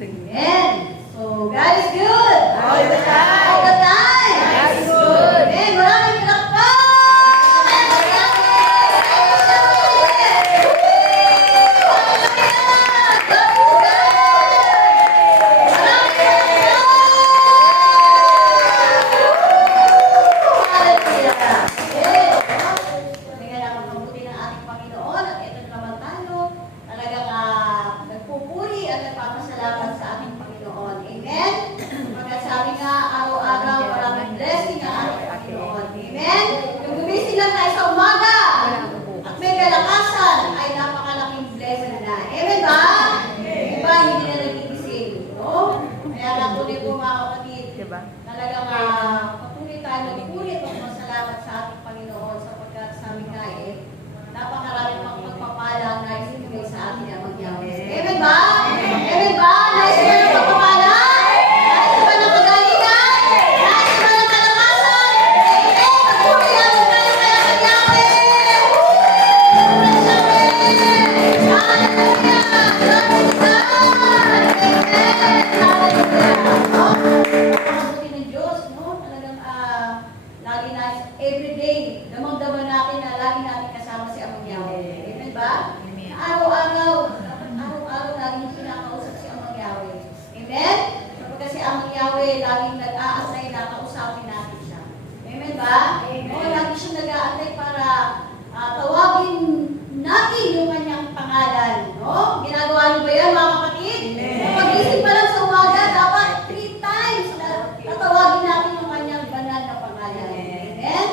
Amen. So, God is good. All the time. All the time. God is good. Amen. Maraming lakpan. Talagang patuloy tayo magpulit at masalamat sa ating Panginoon sapagkat sa amin nga napakaraming pang pagpapala ang nais ibigay sa atin ang Yahweh. Amen ba? Amen ba? Nais ba ng pagpapala? Nais ba ng kagalingan? Nais ba ng kalakasan? Amen! Magpuri lang tayo kaya kay Yahweh! Hallelujah! Glory to God! Amen! Hallelujah! Everyday, damang-daman natin na lagi natin kasama si Amang Yahweh. Amen ba? Amen. Araw-araw laging pinakausap si Amang Yahweh. Amen? Kapag si Amang Yahweh, laging nag-aantay na kausapin natin siya. Amen ba? Amen. O, lagi siya nag-aantay para tawagin natin yung kanyang pangalan. No? Ginagawa niyo ba yan, mga kapatid? Amen. Pag-isip pa lang sa umaga, dapat 3 times na tatawagin natin yung kanyang banal na pangalan. Amen?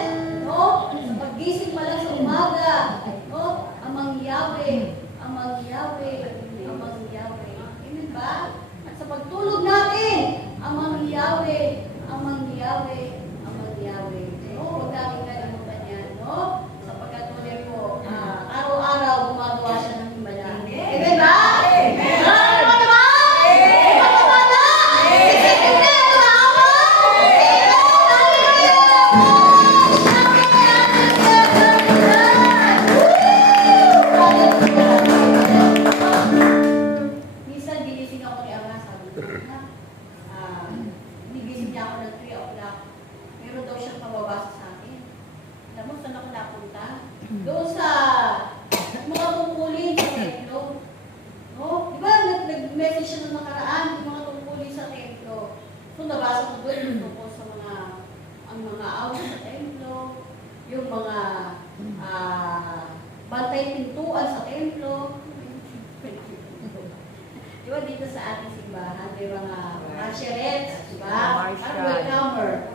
No? Pag-gising pa lang sa umaga, no? Amang Yahweh, Amang Yahweh, Amang Yahweh. Amen ba? At sa pagtulog natin, Amang Yahweh, Amang Yahweh, Amang Yahweh. No? Huwag namin kalimutan yan, no? Sapagkat tuloy po, araw-araw gumagawa siya ng himala. Amen ba? Amen! Doon sa mga tungkulin sa templo. No? Di ba, nag-message siya ng nakaraan, yung mga tungkulin sa templo. So, nabasa ko doon yung tungkol sa ang mga awit sa templo, yung mga bantay pintuan sa templo. Di ba, dito sa ating simbahan, may mga marshalettes, di ba? At welcomer.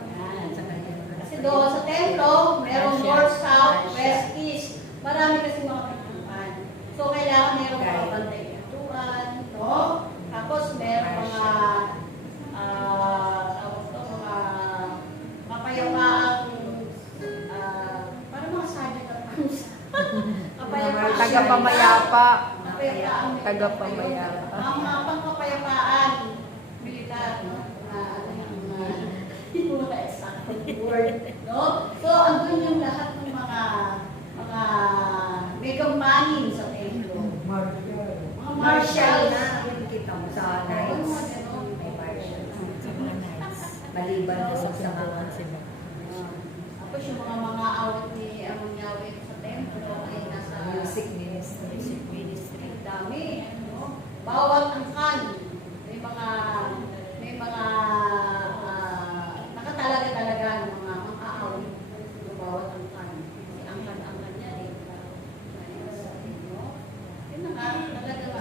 Kasi doon sa templo, merong north, south, west, east. Marami kasi mga pintuan. So, kailangan merong mga bantay pintuan, no? Tapos, merong mga mga kapayapaang parang mga sergeant at arms. Tagapamayapa. Tagapamayapa. Ang mga pangkapayapaan, militar, no? Mga exact word, no? So, andun yung lahat ng mga megampanin sa templo. Mga marshals. Kita mo sa nights. May marshals. Maliban na sa mga Tapos yung mga awit ni Amang Yahweh sa templo ay nasa music ministry. Dami, no? Bawat angkan, may mga nakatalaga ng mga aawit ng bawat angkan. Kasi angkan niya no? Yun na nga, talagang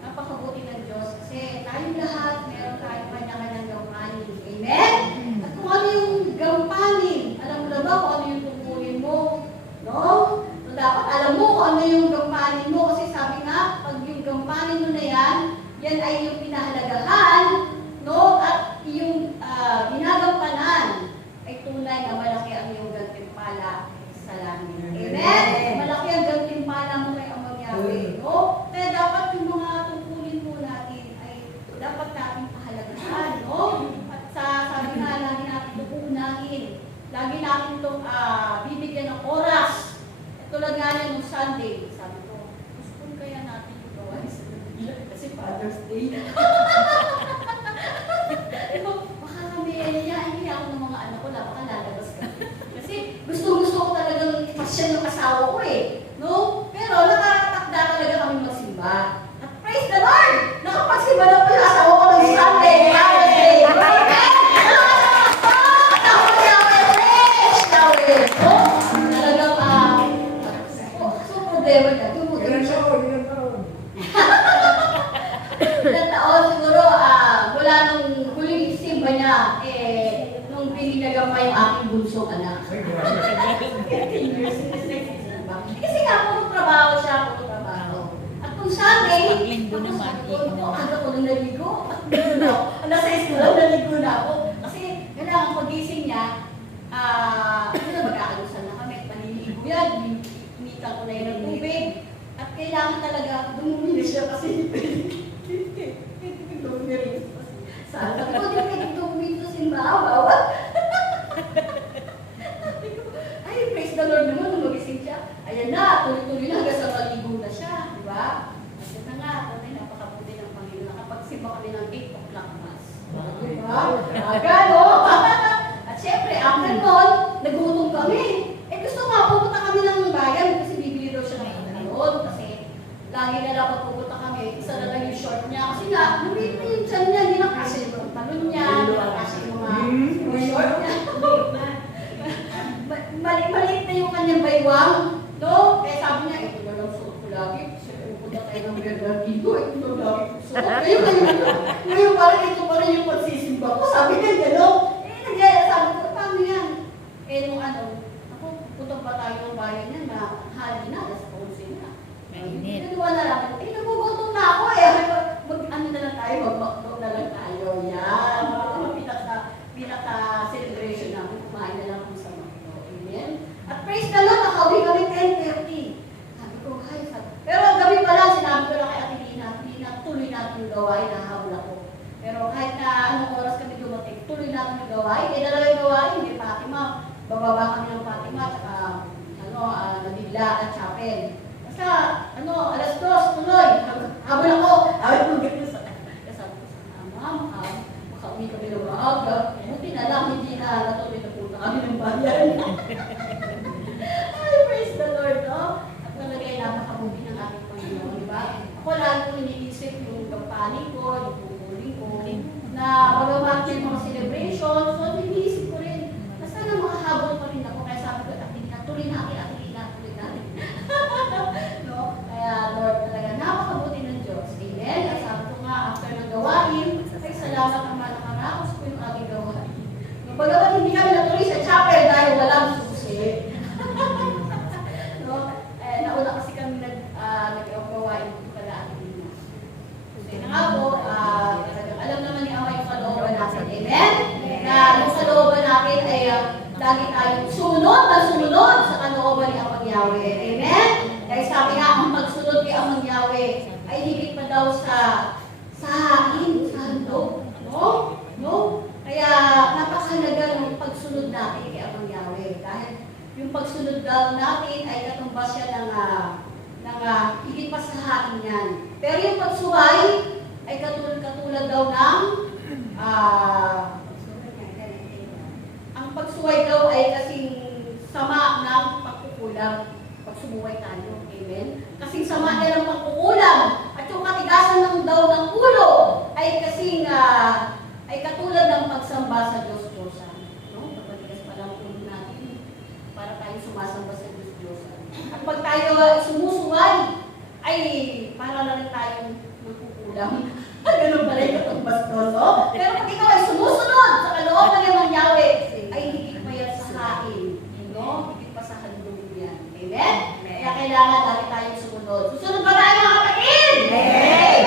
napakabuti ng Diyos kasi tayong lahat, meron tayong kanya-kanyang gampanin. Amen? At kung ano yung gampanin, alam mo na ba kung ano yung tungkulin mo? No? So, dapat alam mo kung ano yung gampanin mo kasi sabi nga, pag yung gampanin mo na yan ay yung pinahalagahan, no? At yung ginagampanan ay tunay na malaki ang iyong gantimpala sa langit. Amen? Malaki ang gantimpala mo kay Amang Yahweh, no? Kaya dapat yung mga tungkulin mo natin ay dapat natin pahalagahan, no? At sabi nga, lagi natin ito uunahin. Lagi natin itong bibigyan ng oras. Tulad nga niya nung Sunday, sabi ko, gusto kaya natin yung gawain sa Biblia. Kasi para Father's Day. Baka kami, iiyak ako ng mga anak ko, lalabas ka. Kasi gusto ko talagang ipasyan yung asawa ko eh. No? Pero nakakatakda talaga kami magsimba. At praise the Lord! Nakapagsimba na po yung asawa ko ng Sunday, Friday. Problema niya, tumutuloy siya. Ilang taon siguro, mula nung huling simba niya, nung pininagang pa yung aking bunsong anak. 13 years, kasi nga, puro trabaho siya, puro trabaho. At kung Sunday, Linggo naman, aga ko nung naligo. Nasa eskwela, naligo na ako. Kasi, kailangan pagising niya, magkakalusan na kami, maliligo yan, initan ko na yun ng tubig. At kailangan talaga, dumumi na siya kasi dumumi rin. Sabi ko, di ka dumumi sa simbahan. Ay, praise the Lord naman, nung magising siya. Ayan na, tuloy-tuloy na hanggang sa maligo na siya. Di ba? At ito nga, napakabuti ng Panginoon. Nakapagsimba kami ng 8 o'clock mass. Di ba? Aga, no? At syempre, after nun, nagutom kami. Gusto nga, pupunta kami ng bayan kasi bibili daw siya ng pagkaroon. Kasi lagi na lang pag pupunta kami, isa na lang yung short niya. Kasi nga, lumit na yung tiyan niya, hindi na kasi yung talon niya, hindi na kasi yung mga short niya. Maliit na yung kanyang baywang. No? Kaya sabi niya, ito na lang suot ko lagi. Kasi pupunta tayo ng Bernardino, ito na lagi ko suot. Ngayon parang ito pa rin yung pagsisimba ko. Sabi niya, gano'n. Nagyaya, sabi ko, paano yan? Nung putong pa tayo ng bayan niya na hali na, alas 11 na. Mainit. Naduwa na lang, nagugutom na ako ano na lang tayo, mag-McDo na lang tayo. Yan. Pinaka-celebration namin, kumain na lang kami sa McDo. Amen? At praise the Lord, nakauwi kami 10:30. Sabi ko, hi. Pero gabi pa lang, sinabi ko lang kay Ate Lina, tuloy natin yung gawain, nahabol ako. Pero kahit na anong oras kami dumating, tuloy natin yung gawain. Dalawa yung gawain, may Fatima. Bababa kami ng Fatima, tsaka Nabigla at Chapel. Basta, alas 2, tuloy. Habol ako. Habol ko ganyan sa sabi ko sa ma'am, makauwi kami ng maaga. Buti na lang, hindi na natuloy na punta kami ng bayan. Ay, praise the Lord, no? At nalagay napakabuti ng ating Panginoon, di ba? Ako lagi ko iniisip yung kampani ko, yung pupuling ko, na magawa ko yung mga celebration. So, iniisip ko rin, sana makahabol pa rin ako. Kaya sabi ko, tuloy natin. No? Kaya, Lord, talaga napakabuti ng Diyos. Amen? At sabi ko nga, after ng gawain, ay salamat naman nakaraos ko yung aking gawain. Bagamat hindi kami natuloy sa chapel dahil walang susi. No? Nauna kasi kami nag-gawain ko kala ating Dina. Kasi na nga po, alam naman ni Ama yung kalooban natin. Amen? Na yung kalooban natin ay lagi tayong sumunod sa kalooban ni Amang Yahweh. Amen? Dahil sabi nga, ang pagsunod kay Amang Yahweh ay higit pa daw sa hain, sa handog. No? Kaya napakahalaga ng pagsunod natin kay Amang Yahweh. Dahil yung pagsunod daw natin ay katumbas siya ng higit pa sa hain yan. Pero yung pagsuway ay katulad daw ng ang pagsuway daw ay kasing sama ng pagkukulang pag sumuway tayo. Amen? Kasing sama niya ng pagkukulang at yung katigasan ng daw ng ulo ay kasing ay katulad ng pagsamba sa Diyos-Diyosan. No? Kapatigas pa lang ulo natin para tayo sumasamba sa Diyos-Diyosan. At pag tayo sumusuway ay para na rin tayong magkukulang. Ganun pala yung katumbas doon, no? Pero pag ikaw ay sumusunod sa kalooban ng Amang Yahweh, ay higit pa yan sa hain. No? Higit pa sa handog yan. Amen? Kaya kailangan lagi tayong sumunod. Susunod ba tayo mga kapatid? Amen! Amen!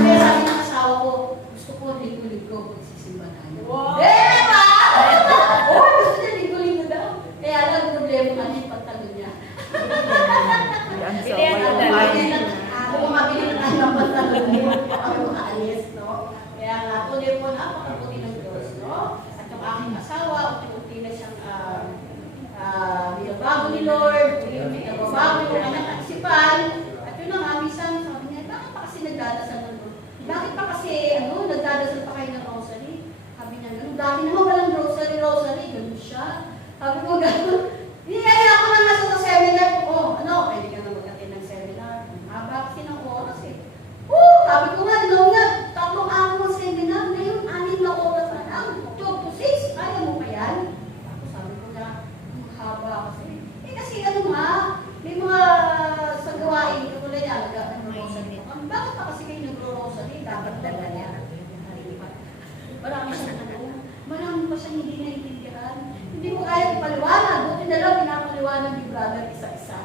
Kaya sabi ng asawa ko, gusto ko linggo-linggo magsisimba tayo. Wow! Gusto niya linggo-linggo daw. Kaya lang, aking asawa, unti-unti na siyang binabago ni Lord, unti-unti na babago yung kanyang kaisipan. At yun na nga, minsan sabi niya, bakit pa kasi nagdadasal ng Lord? Bakit pa kasi, nagdadasal pa kayo ng rosary? Sabi niya, ganun, dati naman walang rosary, ganun siya. Sabi ko, ganun. Niyaya ako na nasa sa seminar ko, pwede ka na mag-attend ng seminar. Haba kasi ng oras eh. Sabi ko nga, noon nga, 3 araw ng seminar, ngayon 6 na oras na lang, 12 to 6, kaya mo pa yan? Ako sabi ko na, haba kasi. Kasi may mga sa gawain, katulad niya, nag-rosary. Bakit pa kasi kayo nag-rosary? Dapat dala niya. Marami pa siyang hindi naiintindihan. Hindi ko kaya ipaliwanag. Buti na lang pinapaliwanag ni brother isa-isa.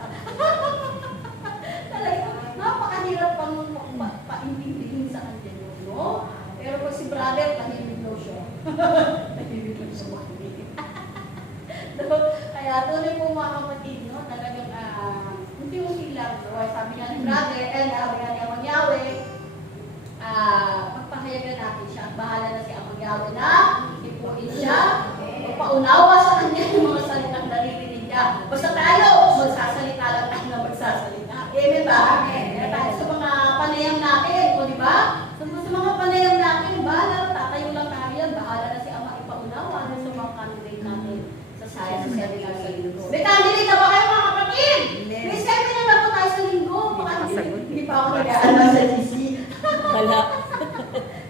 Talaga, napakahirap pang paintindihin sa kanya yun, no? Pero pag si brother, tahimik daw siya. Tahimik lang siya makinig. Kaya tuloy po mga kapatid, no? Talagang unti-unti lang. So, sabi niya ni brother, sabi nga ni Amang Yahweh, magpahayagan natin siya. Bahala na si Amang Yahweh na ipuin siya. Magpaunawa sa kanya yung mga salitang naririnig niya. Basta tayo, magsasalita lang tayo na magsasalita. Amen ba? Kaya tayo sa mga panayam natin, o di ba? Sa mga panayam natin, bahala, tatayo lang tayo yan. Bahala na si Ama ipaunawa sa mga candidate natin sa science sa seminar sa linggo. May candidate na ba kayo mga kapatid? May seminar na po tayo sa linggo. Hindi pa ako nag-aaral sa GC. Wala.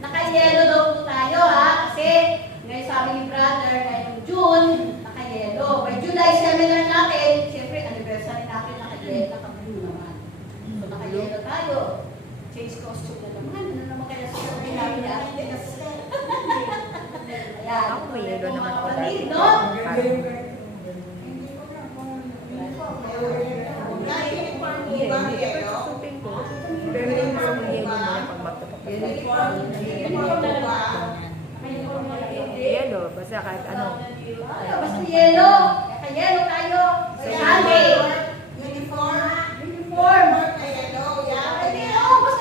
Naka-yellow daw po tayo kasi ngayon sabi ni brother, ngayong June, naka-yellow. By July seminar natin, siyempre anniversary natin, naka-blue naman. So naka-yellow tayo. Change costume na naman. Ano naman kaya sa sabi namin ni Ate? Ayan. Ako may yellow naman ako kapatid, dati. no? Susupin ko. Pero yung gusto mo yellow mo na pag magpapapagod. Yellow, basta kahit ano. Basta yellow. Naka-yellow tayo. Sunday. Uniform. Basta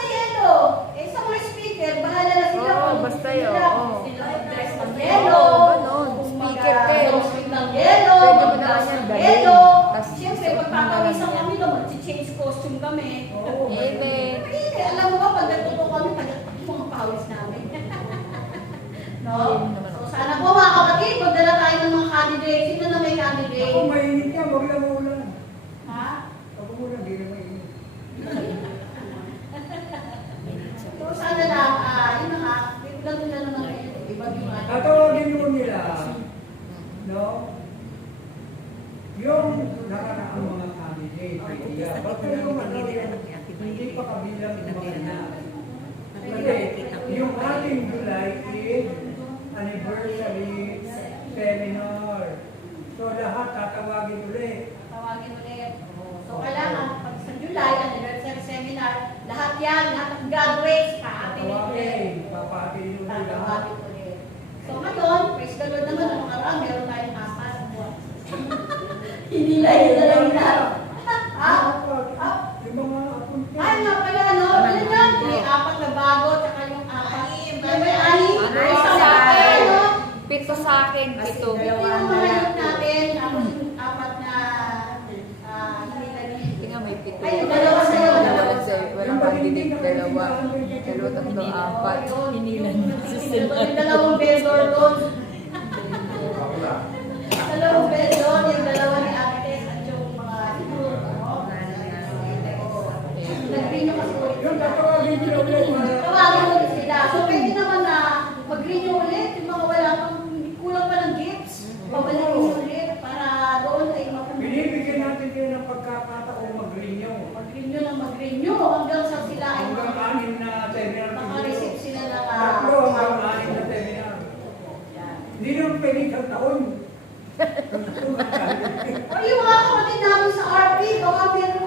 yellow. Sa mga speaker, bahala na sila. Basta yun. Dress ng yellow. Ganon. Speaker ka eh. Mag-dress ng yellow. Pwede mo naman yan Mag-dress ng dalhin. yellow. Tas Siyempre, suot mo na lang pagpapawisan yan. kami, mag-change costume kami. Amen. Alam mo ba, pag natuto kami, mga pawis namin. No? So, sana po mga kapatid, magdala tayo ng mga candidates. Sino na may candidate? Ako mainit yan, wag lang ulan. Ha? Ako muna, di na mainit. So, sana lang, yun na nga, lang nila naman kayo. Ibag yung Tatawagin mo nila, no? Yung nakaraang mga candidate, ba't yung hindi pa kabilang yung mga na. Kasi yung ating July is anniversary seminar. So lahat tatawagin ulit. Tawagin ulit. So, kailangan, pag sa July, anniversary seminar, lahat yan, lahat ng graduates, kaatin ulit. Tatawagin, papatiin ulit lahat. Tatawagin ulit. So, ngayon, praise the Lord naman, ang nakaraan, meron tayong 4. Hindi lang inaraw. Yung mga apunte. Ay, nga pala, no? Ano yan? May 4 na bago, tsaka yung 4. May 6. Ay, Isang sa kape, akin. no? 7 sa akin. 7. Ito yung mga youth natin, tapos yung 4 na hindi na Tingnan may 7. Ay, yung dalawa sa'yo. Walang candidate. Dalawa. 2, 3, 4. Hinilan. Yung dalawang vendor doon. Dalawang vendor, yung dalawa ni Ate Tess at yung mga group. Nag-renew kasi ulit Yung sila. tatawagin nila ulit. Tawagin ulit sila. So, pwede naman na mag-renew ulit. Yung mga wala pang kulang pa ng gifts. Pabalikin ulit para doon ay mapunin. Binibigyan natin kayo ng pagkakataong mag-renew. Mag-renew ng mag-renew hanggang sa sila ay Hanggang 6 na seminar. makareceive sila ng Tatlo hanggang 6 na seminar. Hindi naman pwede isang taon. O yung mga kapatid namin sa RP, baka meron